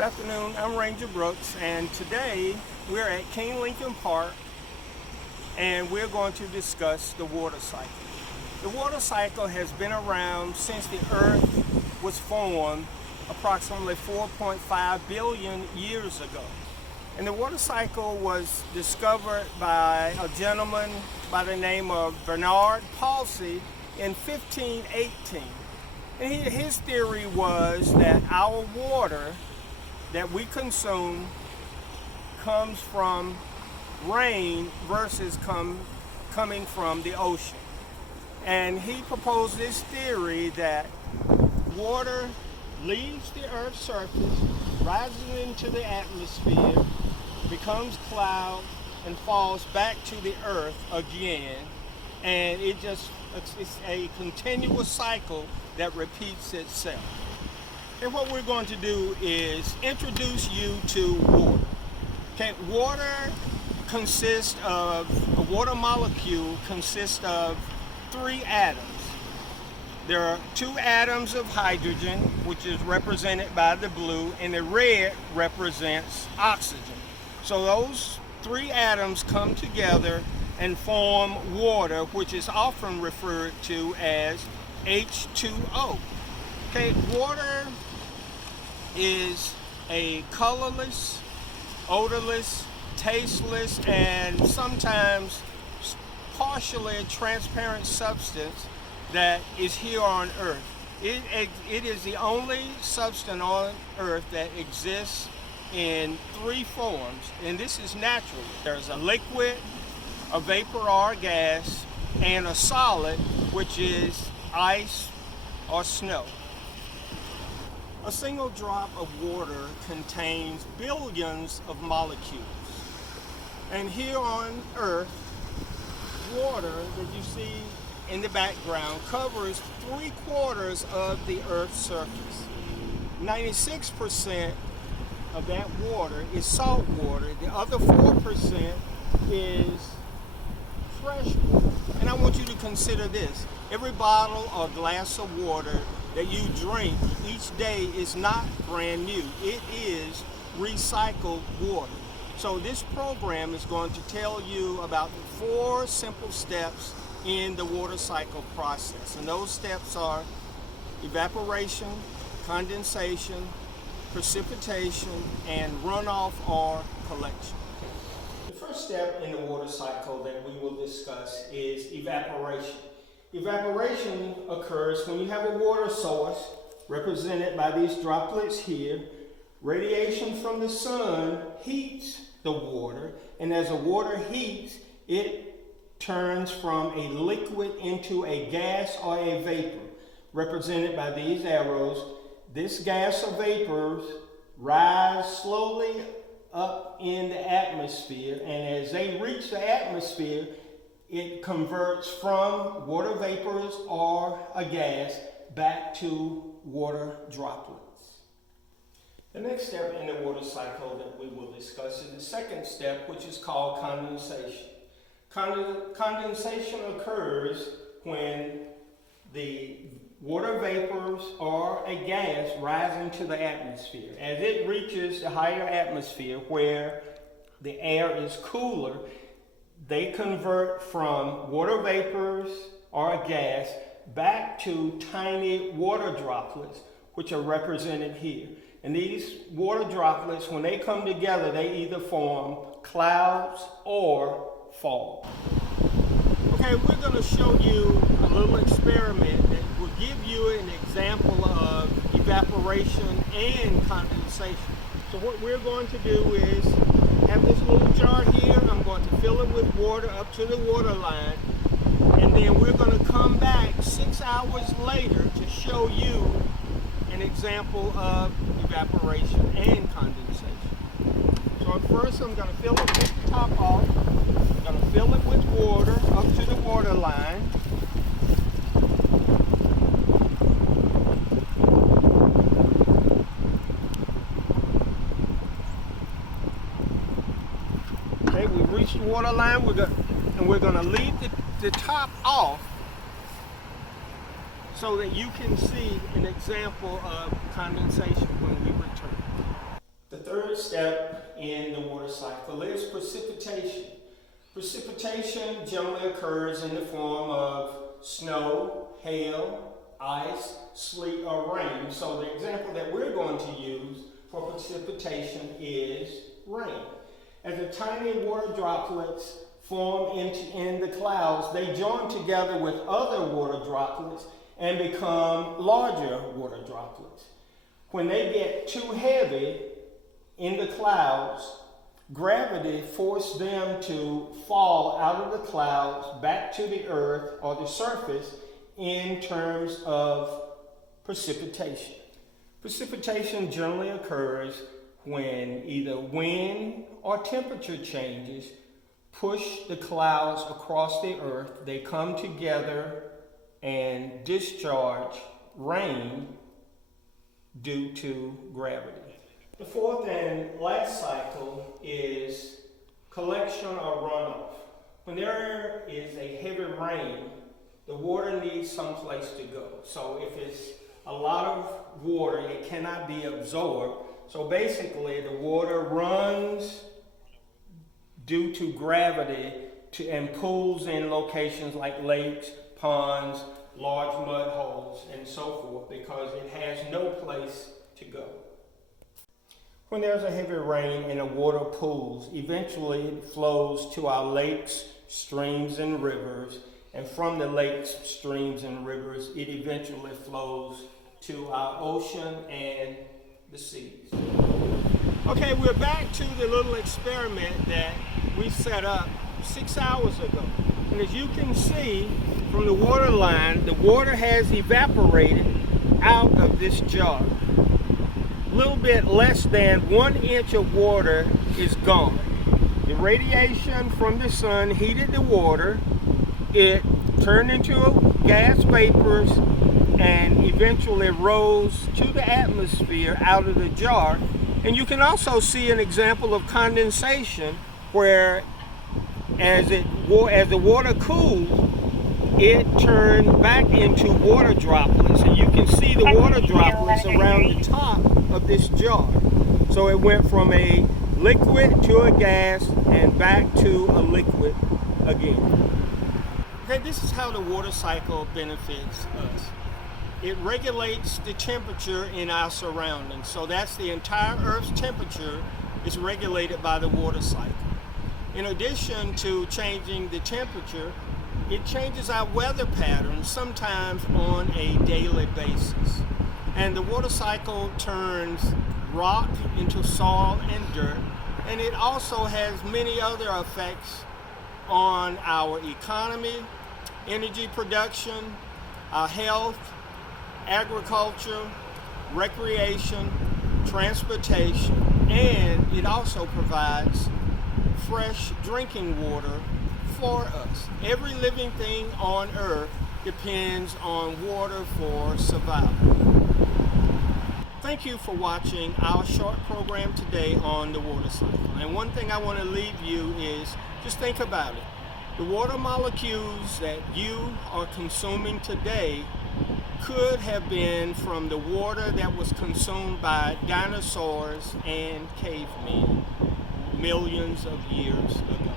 Good afternoon, I'm Ranger Brooks, and today we're at King Lincoln Park and we're going to discuss the water cycle. The water cycle has been around since the earth was formed approximately 4.5 billion years ago. And the water cycle was discovered by a gentleman by the name of Bernard Palsy in 1518. And his theory was that our water that we consume comes from rain versus coming from the ocean. And he proposed this theory that water leaves the Earth's surface, rises into the atmosphere, becomes cloud, and falls back to the Earth again. And it's a continuous cycle that repeats itself. And what we're going to do is introduce you to water. Okay, a water molecule consists of 3 atoms. There are 2 atoms of hydrogen, which is represented by the blue, and the red represents oxygen. So those 3 atoms come together and form water, which is often referred to as H2O. Okay, water is a colorless, odorless, tasteless, and sometimes partially transparent substance that is here on Earth. It is the only substance on Earth that exists in 3 forms, and this is natural. There's a liquid, a vapor or a gas, and a solid, which is ice or snow. A single drop of water contains billions of molecules. And here on Earth, water that you see in the background covers 3/4 of the Earth's surface. 96% of that water is salt water. The other 4% is fresh water. And I want you to consider this. Every bottle or glass of water that you drink each day is not brand new. It is recycled water. So this program is going to tell you about the 4 simple steps in the water cycle process. And those steps are evaporation, condensation, precipitation, and runoff or collection. The first step in the water cycle that we will discuss is evaporation. Evaporation occurs when you have a water source represented by these droplets here. Radiation from the sun heats the water, and as the water heats, it turns from a liquid into a gas or a vapor, represented by these arrows. This gas or vapors rise slowly up in the atmosphere, and as they reach the atmosphere, it converts from water vapors or a gas back to water droplets. The next step in the water cycle that we will discuss is the second step, which is called condensation. Condensation occurs when the water vapors or a gas rise into the atmosphere. As it reaches the higher atmosphere where the air is cooler, they convert from water vapors or a gas back to tiny water droplets, which are represented here. And these water droplets, when they come together, they either form clouds or fog. Okay, we're going to show you a little experiment that will give you an example of evaporation and condensation. So what we're going to do is have this little jar here. I'm going to fill it with water up to the water line, and then we're going to come back 6 hours later to show you an example of evaporation and condensation. So at first I'm going to fill it with the top off. I'm going to fill it with water up to the water line. Okay, we reached the water line. We're going to leave the top off so that you can see an example of condensation when we return. step in the water cycle is precipitation. Precipitation generally occurs in the form of snow, hail, ice, sleet, or rain. So the example that we're going to use for precipitation is rain. As the tiny water droplets form in the clouds, they join together with other water droplets and become larger water droplets. When they get too heavy in the clouds, gravity forces them to fall out of the clouds back to the earth or the surface in terms of precipitation. Precipitation generally occurs when either wind or temperature changes push the clouds across the earth. They come together and discharge rain due to gravity. The fourth and last cycle is collection or runoff. When there is a heavy rain, the water needs someplace to go. So if it's a lot of water, it cannot be absorbed. So basically, the water runs due to gravity and pools in locations like lakes, ponds, large mud holes, and so forth, because it has no place to go. When there's a heavy rain and the water pools, eventually it flows to our lakes, streams, and rivers. And from the lakes, streams, and rivers, it eventually flows to our ocean and the seas. Okay, we're back to the little experiment that we set up 6 hours ago. And as you can see from the water line, the water has evaporated out of this jar. A little bit less than 1 inch of water is gone. The radiation from the sun heated the water. It turned into gas vapors and eventually rose to the atmosphere out of the jar. And you can also see an example of condensation where as the water cooled, it turned back into water droplets. And you can see the water droplets around the top of this jar. So it went from a liquid to a gas and back to a liquid again. Okay, this is how the water cycle benefits us. It regulates the temperature in our surroundings. So that's the entire Earth's temperature is regulated by the water cycle. In addition to changing the temperature, it changes our weather patterns sometimes on a daily basis. And the water cycle turns rock into soil and dirt. And it also has many other effects on our economy, energy production, our health, agriculture, recreation, transportation, and it also provides fresh drinking water for us. Every living thing on Earth depends on water for survival. Thank you for watching our short program today on the water cycle. And one thing I want to leave you is just think about it. The water molecules that you are consuming today could have been from the water that was consumed by dinosaurs and cavemen millions of years ago.